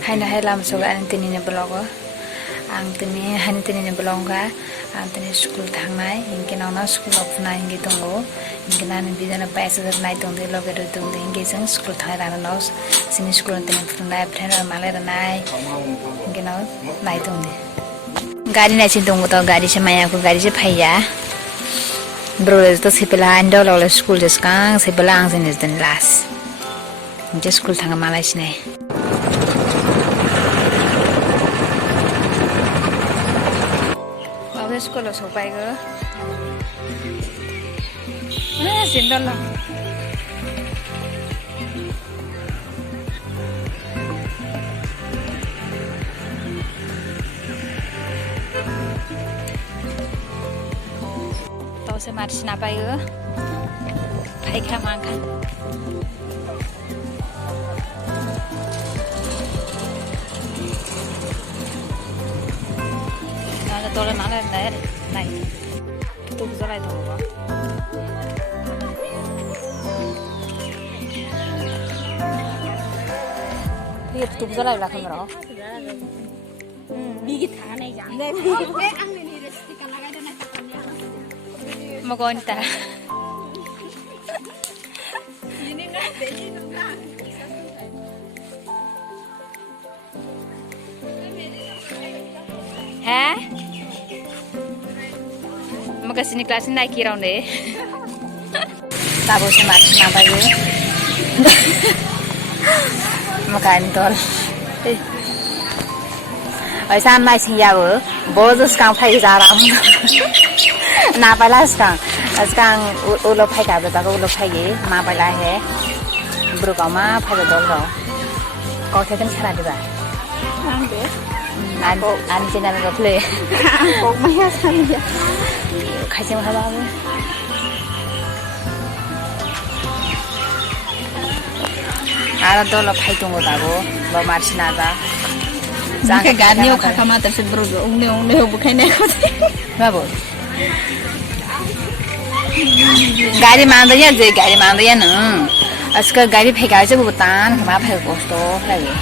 Hai lam soga an tini ne blog ang tini han tini ne blog ga ang tini school thangnai ingke na school of na ingi tongo ingke na ni bidana paisa da nai tong de loge do tong de inge jang school thai ra no sini school tini phunai phena male ra nai ingke na nai tong de gari nai chin tong to gari se maya ko gari se phaiya bro to sipela ando lo school jes kang sipela ang sin den las je school thanga malai sine sekolah sopai ke mana sendal lah tahu semar sinapa ke baik makan tolong mana naik itu bisa lah itu apa lihat itu bisa lah belakang berapa bigit aneh jangan mau konta ini nggak beli tentang hah makasih kelas naik kira deh tahu semat apa itu makan tol ऐसा मैं सिंगा वो बहुत उसका फाइल जा रहा हूँ ना पहला उसका उलो फाइल का बता को उलो फाइल माँ पहला है ब्रुका माँ फाइल दो लो कौन से दिन खरा दिया an china nó play có mấy hết sao vậy khai xem hai ba đó là phải tung vào đó và mà china đó cái gà nhiều khá khá mà tại sao bro ông nêu một cái này mà bộ gari mang đấy nữa cái gari phải gari chứ bộ tan mà phải có số phải vậy